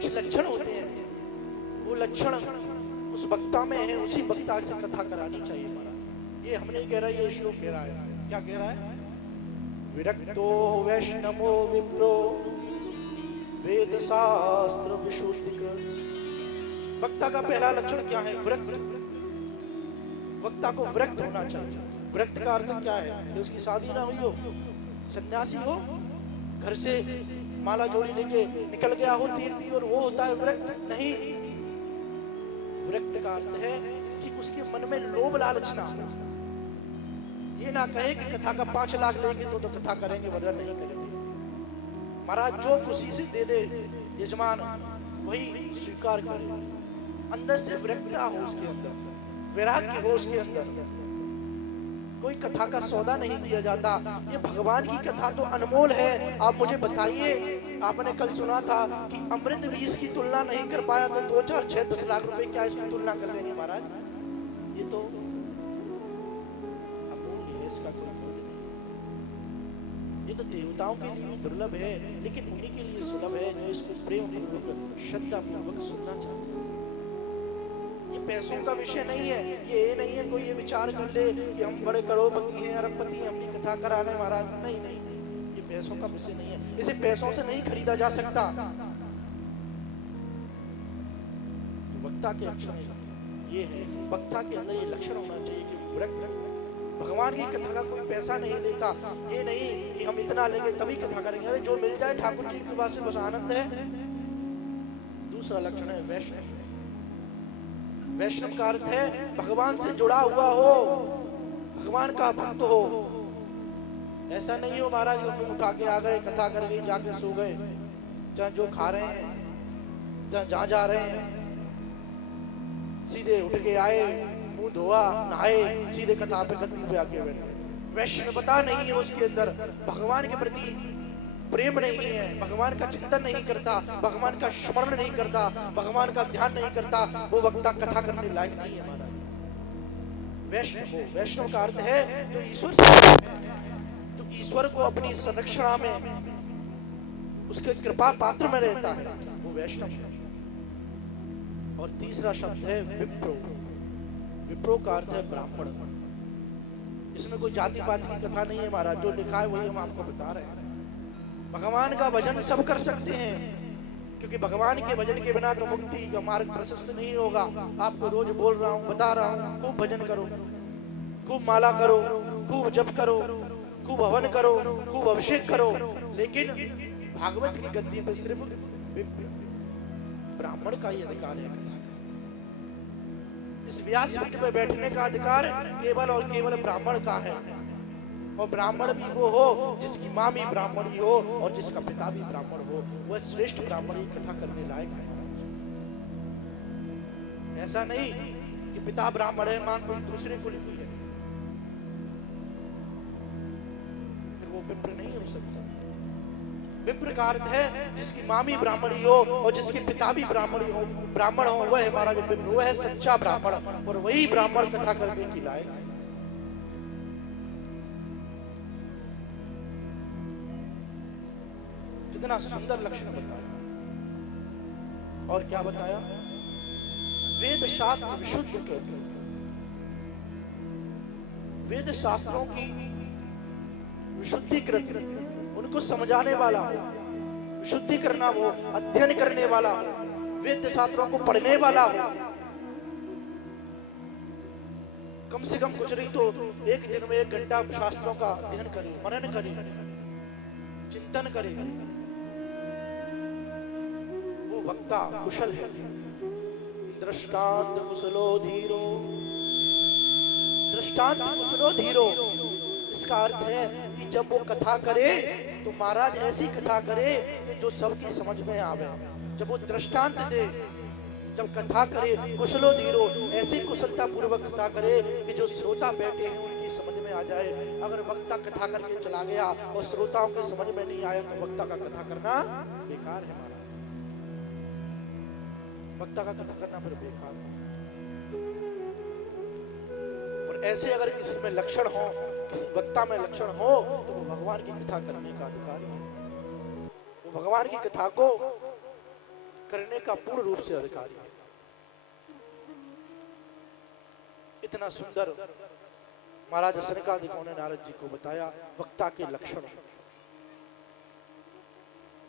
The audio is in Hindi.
कुछ लक्षण होते हैं, वो लक्षण उस वक्ता में है, उसी वक्ता से कथा करानी चाहिए महाराज। ये हम नहीं कह रहा, ये श्लोक कह रहा है। क्या कह रहा है? विरक्तो वैष्णवो विप्रो वेद शास्त्र विशुद्धिकृत। वक्ता का पहला लक्षण क्या है? विरक्त। वक्ता को विरक्त होना चाहिए। विरक्त का अर्थ क्या है? कि उसकी शादी ना हुई हो, सन्यासी हो, घर से माला जोड़ी लेके निकल गया हो तीर्थ की ओर, वो होता है विरक्त? नहीं। विरक्त का अर्थ है कि उसके मन में लोभ लालच ना हो। ये ना कहे कि कथा का 5 लाख लेंगे तो कथा करेंगे, वरना नहीं करेंगे। महाराज जो खुशी से दे दे यजमान वही स्वीकार करे। अंदर से विरक्तता हो उसके अंदर, वैराग्य हो उसके अंदर। कोई कथा का सौदा नहीं दिया जाता। ये भगवान की कथा तो अनमोल है। आप मुझे बताइए, आपने कल सुना था कि अमृत भी इसकी तुलना नहीं कर पाया, तो 2, 4, 6, 10 लाख रुपए क्या इसकी तुलना कर लेंगे महाराज? ये तो अमूल्य है, इसका कोई मूल्य नहीं। ये तो देवताओं के लिए भी दुर्लभ है, लेकिन उन्हीं के लिए सुलभ है जो इसको प्रेम पूर्वक श्रद्धा पूर्वक सुनना चाहते हैं। ये पैसों का विषय नहीं है। ये नहीं है कोई ये विचार कर ले कि हम बड़े करोड़पति हैं, अरबपति हैं, अपनी कथा करा लें महाराज। नहीं नहीं, ये पैसों का विषय नहीं है। इसे पैसों से नहीं खरीदा जा सकता। तो वक्ता के लक्षण ये है, वक्ता के अंदर ये लक्षण होना चाहिए कि विरक्त। भगवान की कथा का कोई पैसा नहीं लेता। ये नहीं कि हम इतना लेंगे तभी कथा करेंगे। अरे जो मिल जाए ठाकुर जी की कृपा से बस आनंद है। दूसरा लक्षण है वैष्णव। वैष्णव का अर्थ है भगवान से जुड़ा हुआ हो, भगवान का भक्त हो। ऐसा नहीं हो महाराज मुंह उठा के आ गए, कथा कर गई, जाके सो गए, जहाँ जो खा रहे हैं, जहाँ जा रहे हैं, सीधे उठ के आए, मुंह धोआ, नहाए, सीधे कथा पे गद्दी पे आके बैठे। वैष्णवता नहीं है उसके अंदर, भगवान के प्रति प्रेम नहीं है, भगवान का चिंतन नहीं करता, भगवान का स्मरण नहीं करता, भगवान का ध्यान नहीं करता, वो वक्ता कथा करने लायक नहीं है महाराज। वैष्णव हो, वैष्णव का अर्थ है जो ईश्वर से, जो ईश्वर को अपनी संरक्षणा में, उसके कृपा पात्र में रहता है, वो वैष्णव है। और तीसरा शब्द है विप्रो। विप्रो का अर्थ है ब्राह्मण। इसमें कोई जाति पाति की कथा नहीं है महाराज, जो लिखा है वही हम आपको बता रहे हैं। भगवान का भजन सब कर सकते हैं, क्योंकि भगवान के भजन के बिना तो मुक्ति का मार्ग प्रशस्त नहीं होगा। आपको रोज बोल रहा हूँ, बता रहा हूँ, खूब भजन करो, खूब माला करो, खूब जप करो, खूब हवन करो, खूब अभिषेक करो, लेकिन भागवत की गद्दी पर सिर्फ ब्राह्मण का ही अधिकार है। इस व्यासपीठ पर बैठने का अधिकार केवल और केवल ब्राह्मण का है। और ब्राह्मण भी वो हो जिसकी माँ भी ब्राह्मणी हो और जिसका पिता भी ब्राह्मण हो, वह श्रेष्ठ ब्राह्मणी कथा करने लायक है। ऐसा नहीं कि पिता ब्राह्मण है, माँ कोई दूसरे कुल की है, फिर वो विप्र नहीं हो सकता। विप्र का अर्थ है जिसकी माँ भी ब्राह्मणी हो और जिसके पिता भी ब्राह्मण हो, वह है हमारा जो विप्र, वह है सच्चा ब्राह्मण, और वही ब्राह्मण कथा करने की लायक है। कितना सुंदर लक्षण बताया। और क्या बताया? वेद शास्त्र विशुद्ध कहते हैं। वेद शास्त्रों की विशुद्धिकृत, उनको समझाने वाला हो, विशुद्धि करना हो, अध्ययन करने वाला हो, वेद शास्त्रों को पढ़ने वाला हो। कम से कम कुछ नहीं तो एक दिन में 1 घंटा शास्त्रों का अध्ययन करे, मनन करे, चिंतन करे। वक्ता कुशल है। दृष्टांत कुशलो धीरो, दृष्टांत कुशलो धीरो, इसका अर्थ है कि जब वो कथा करे तो महाराज ऐसी कथा करे कि जो सबकी समझ में आवे। जब वो दृष्टांत दे, जब कथा करे, कुशलो धीरो, ऐसी कुशलता पूर्वक कथा करे कि जो श्रोता बैठे हैं उनकी समझ में आ जाए। अगर वक्ता कथा करके चला गया और श्रोताओं के समझ में नहीं आया तो वक्ता का कथा करना बेकार है। वक्ता का कथा करना फिर बेकार है। और ऐसे अगर किसी में लक्षण हो, किसी वक्ता में लक्षण हो, तो वो भगवान की कथा करने का अधिकार है। वो भगवान की कथा को करने का पूर्ण रूप से अधिकारी है। इतना सुंदर महाराज सनकादिकों ने नारद जी को बताया वक्ता के लक्षण।